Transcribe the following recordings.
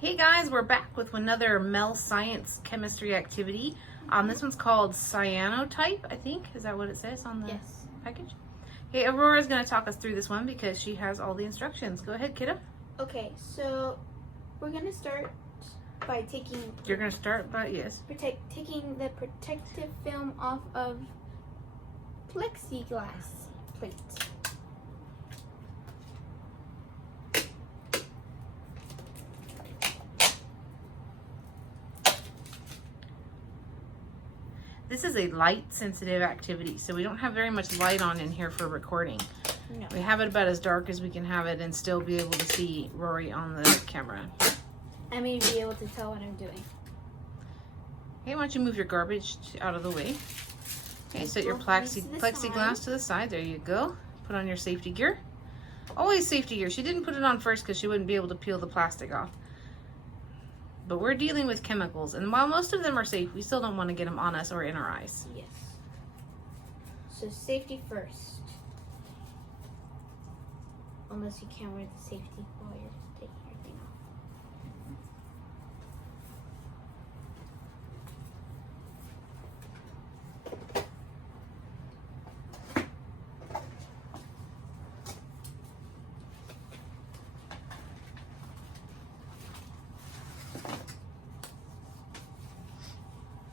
Hey guys, we're back with another Mel Science chemistry activity. This one's called Cyanotype, I think. Is that what it says on the package? Okay, Aurora's going to talk us through this one because she has all the instructions. Go ahead, kiddo. Okay, so we're going to start by taking... You're going to start by, yes. Taking the protective film off of plexiglass plate. This is a light-sensitive activity, so we don't have very much light on in here for recording. No. We have it about as dark as we can have it and still be able to see Rory on the camera. I may be able to tell what I'm doing. Okay, why don't you move your garbage out of the way. Okay, set your plexiglass to the side. There you go. Put on your safety gear. Always safety gear. She didn't put it on first because she wouldn't be able to peel the plastic off. But we're dealing with chemicals, and while most of them are safe, we still don't want to get them on us or in our eyes. Yes. So safety first. Unless you can't wear the safety while you're taking your thing off.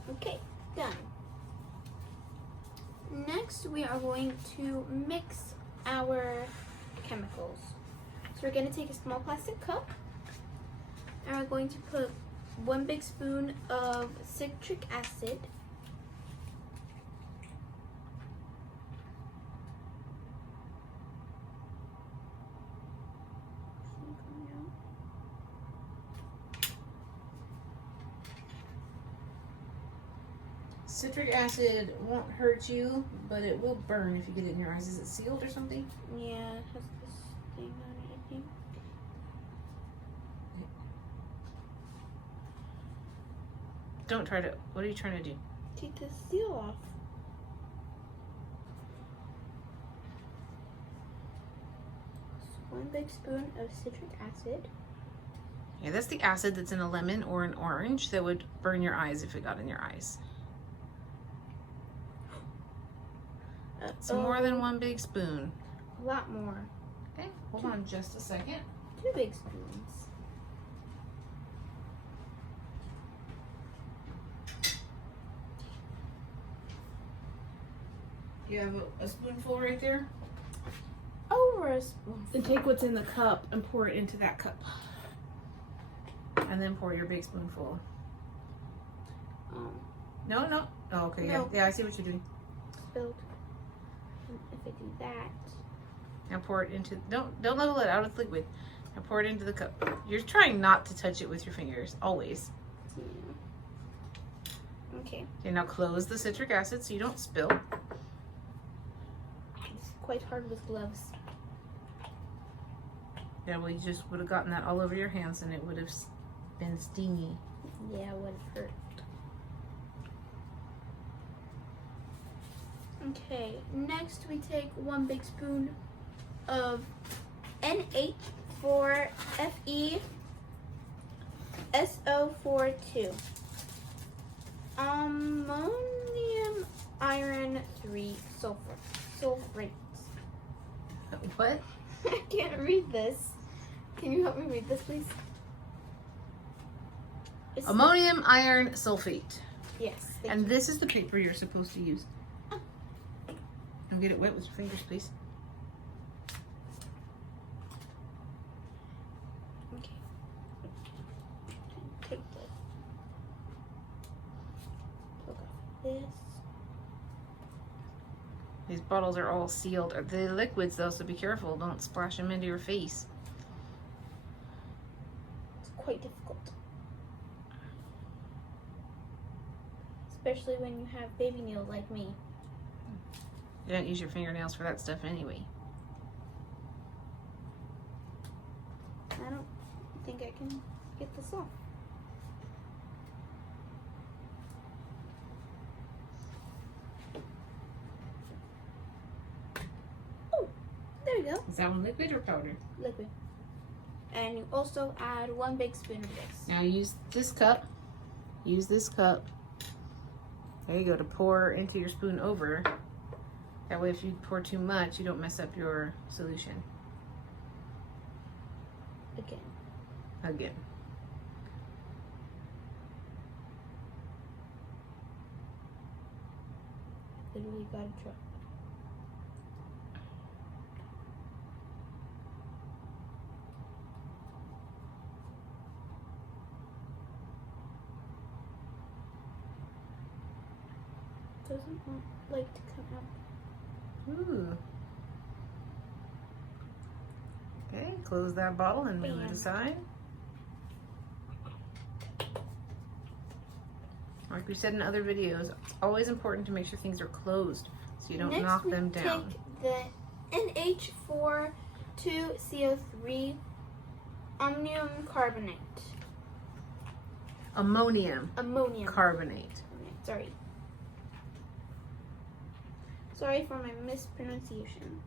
Okay, done. Next, we are going to mix our chemicals. So we're going to take a small plastic cup, and we're going to put 1 big spoon of citric acid. Citric acid won't hurt you, but it will burn if you get it in your eyes. Is it sealed or something? Yeah, it has this thing on it, I think. Don't try to. What are you trying to do? Take the seal off. So 1 big spoon of citric acid. Yeah, that's the acid that's in a lemon or an orange that would burn your eyes if it got in your eyes. It's more than 1 big spoon. A lot more. Okay, hold on just a second. 2 big spoons. You have a spoonful right there? Over a spoonful. Then take what's in the cup and pour it into that cup. And then pour your big spoonful. No. Oh, okay, No. yeah, I see what you're doing. Spilled. And if I do that. Now pour it into, don't level it out with liquid. Now pour it into the cup. You're trying not to touch it with your fingers, always. Yeah. Okay. Okay, now close the citric acid so you don't spill. It's quite hard with gloves. Yeah, well, you just would have gotten that all over your hands and it would have been steamy. Yeah, it would have hurt. Okay, next we take 1 big spoon of NH4FeSO42. Ammonium iron 3 sulfate. What? I can't read this. Can you help me read this, please? Ammonium iron sulfate. Yes. And this is the paper you're supposed to use. Don't get it wet with your fingers, please. Okay. Take this. Look at this. These bottles are all sealed. The liquids, though, so be careful. Don't splash them into your face. It's quite difficult. Especially when you have baby nails like me. You don't use your fingernails for that stuff anyway. I don't think I can get this off. Oh, there we go. Is that one liquid or powder? Liquid. And you also add 1 big spoon of this. Now use this cup. Use this cup. There you go, to pour into your spoon over. That way if you pour too much, you don't mess up your solution. Again. Literally got a drop. Doesn't like to come out. Ooh. Okay, close that bottle and move it aside. Like we said in other videos, it's always important to make sure things are closed so you don't knock them down. Next we take the NH4-2CO3 ammonium carbonate. Ammonium carbonate. Sorry for my mispronunciation.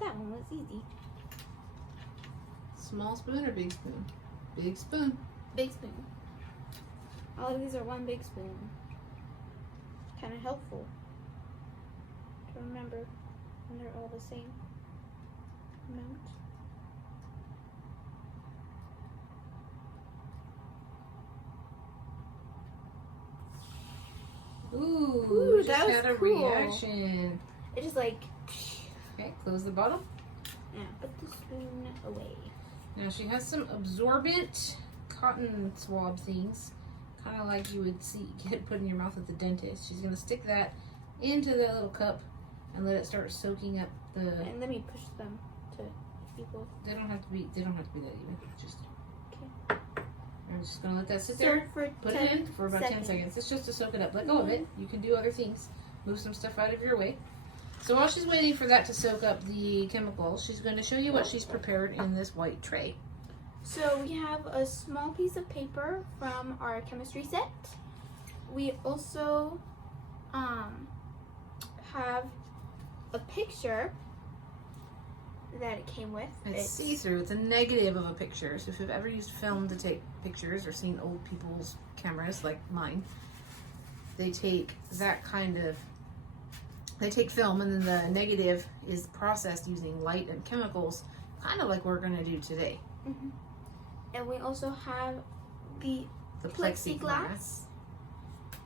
That one was easy. Small spoon or big spoon? Big spoon. Big spoon. All of these are 1 big spoon. Kind of helpful to remember when they're all the same amount. Ooh, that just was had a cool. reaction. It just like. Okay, close the bottle. Now put the spoon away. Now she has some absorbent cotton swab things, kind of like you would see get put in your mouth at the dentist. She's gonna stick that into that little cup and let it start soaking up the. And let me push them to people. They don't have to be that even. Just. Okay. I'm just gonna let that sit there. Put it in for about 10 seconds. It's just to soak it up. Let go of it. You can do other things. Move some stuff out of your way. So while she's waiting for that to soak up the chemical, she's going to show you what she's prepared in this white tray. So we have a small piece of paper from our chemistry set. We also have a picture that it came with. It's see-through. It's a negative of a picture. So if you've ever used film to take pictures or seen old people's cameras like mine, they take that kind of, they take film and then the negative is processed using light and chemicals, kind of like we're going to do today. Mm-hmm. And we also have the plexiglass.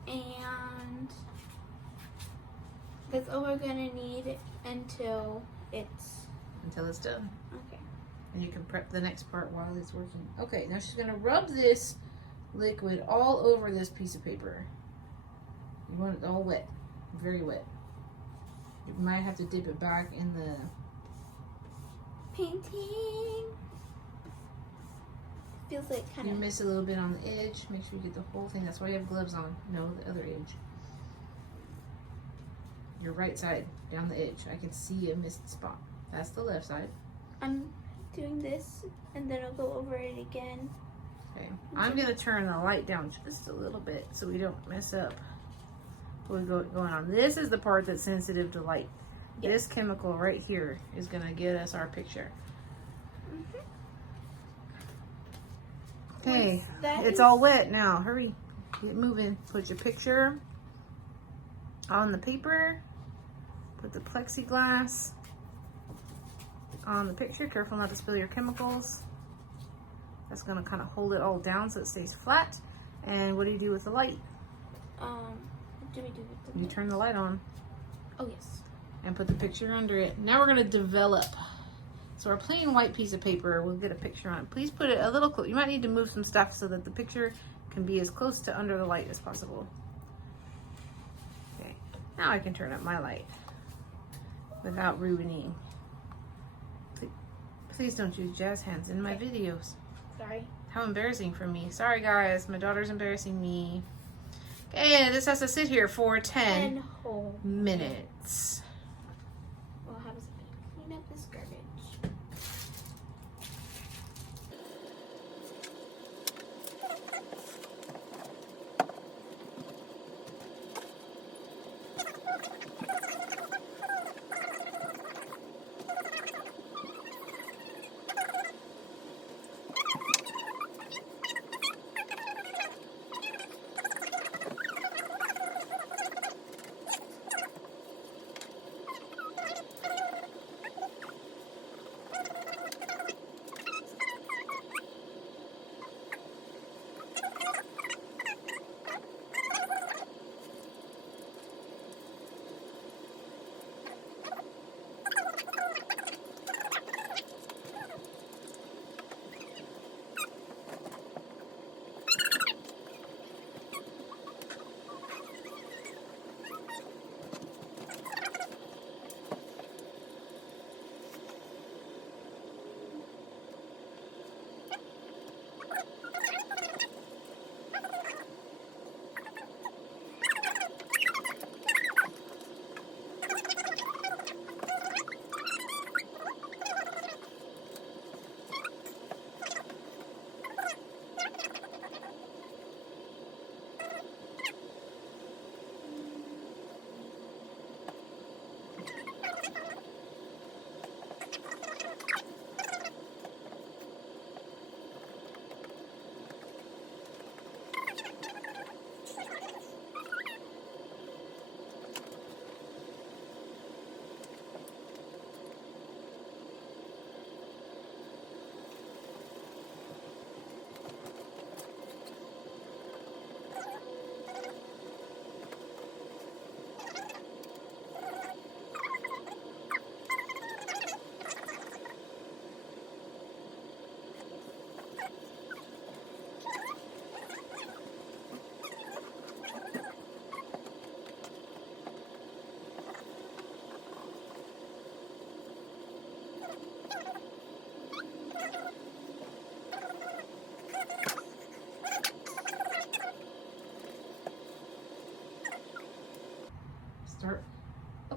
And that's all we're going to need until it's done. Okay. And you can prep the next part while it's working. Okay, now she's going to rub this liquid all over this piece of paper. You want it all wet, very wet. You might have to dip it back in the painting. Feels like kind of. You miss a little bit on the edge. Make sure you get the whole thing. That's why you have gloves on. No, the other edge. Your right side, down the edge. I can see a missed spot. That's the left side. I'm doing this, and then I'll go over it again. Okay. I'm going to turn the light down just a little bit so we don't mess up what's going on. This is the part that's sensitive to light. Yep. This chemical right here is going to get us our picture. Okay, it's all wet now. Hurry, get moving. Put your picture on the paper. Put the plexiglass on the picture. Careful not to spill your chemicals. That's going to kind of hold it all down so it stays flat. And what do you do with the light? What do we do with the light? You turn the light on. Oh, yes. And put the picture under it. Now we're going to develop. So our plain white piece of paper, we'll get a picture on it. Please put it a little close. You might need to move some stuff so that the picture can be as close to under the light as possible. Okay, now I can turn up my light without ruining. Please don't use jazz hands in my videos. Sorry. How embarrassing for me. Sorry guys, my daughter's embarrassing me. Okay, this has to sit here for 10 whole minutes. We'll have to clean up this garbage.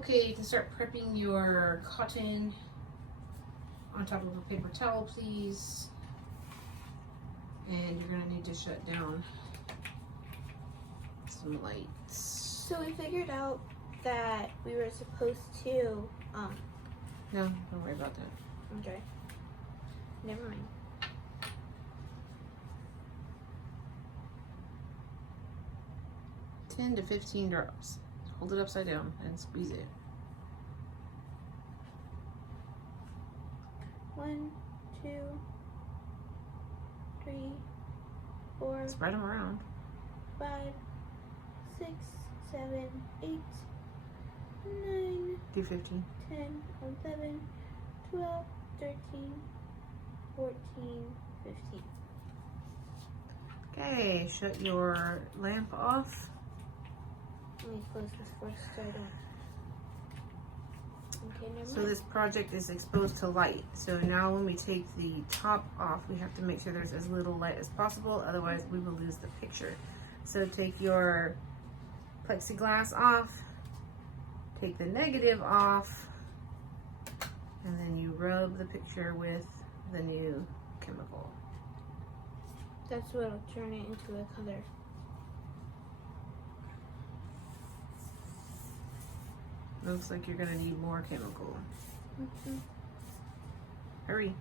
Okay, you can start prepping your cotton on top of a paper towel, please. And you're gonna need to shut down some lights. So we figured out that we were supposed to, No, don't worry about that. okay, never mind. $10 to 15 drops. Hold it upside down and squeeze it. 1, 2, 3, 4, Spread them around. 5, 6, 7, 8, 9, Do 15. 10, 11, 12, 13, 14, 15. Okay, shut your lamp off. Let me close this first so I don't. Okay, never So mind. this project is exposed to light. So now when we take the top off, we have to make sure there's as little light as possible, otherwise we will lose the picture. So take your plexiglass off, take the negative off, and then you rub the picture with the new chemical. That's what'll turn it into a color. Looks like you're gonna need more chemical. Mm-hmm. Hurry.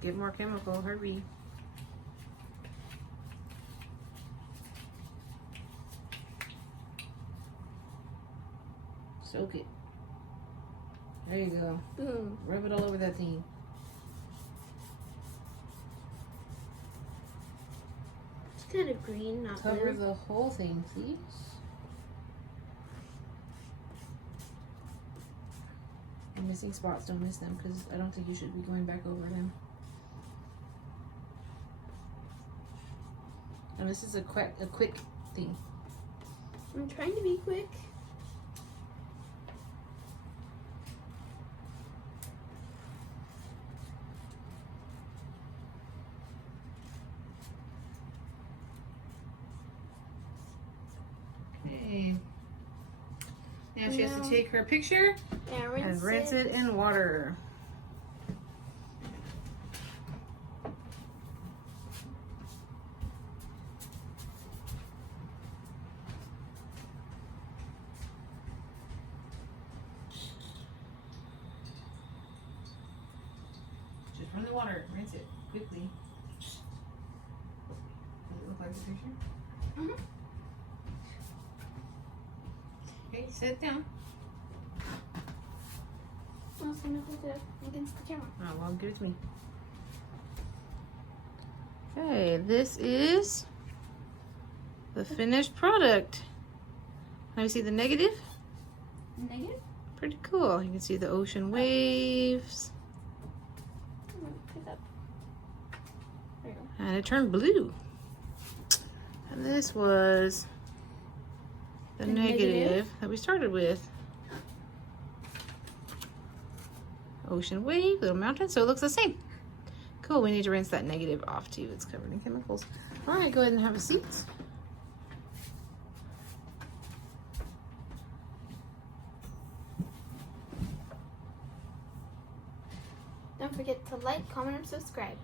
Get more chemical, hurry. Soak it. There you go. Boom. Rub it all over that thing. It's kind of green, not Cover blue. the whole thing, see? Missing spots, don't miss them, because I don't think you should be going back over them. And this is a quick thing. I'm trying to be quick. Okay. Now she has to take her picture and rinse it in water. From the water. Rinse it quickly. Does it look like the picture? Mm-hmm. Okay, sit down. I was gonna hold it up against the camera. Oh, well, give it to me. Okay, this is the finished product. Let me see the negative. Negative? Pretty cool. You can see the ocean waves. I'm gonna pick up. There you go. And it turned blue. And this was the negative that we started with. Ocean wave, little mountain, so it looks the same. Cool, we need to rinse that negative off too. It's covered in chemicals. All right, go ahead and have a seat. Don't forget to like, comment, and subscribe.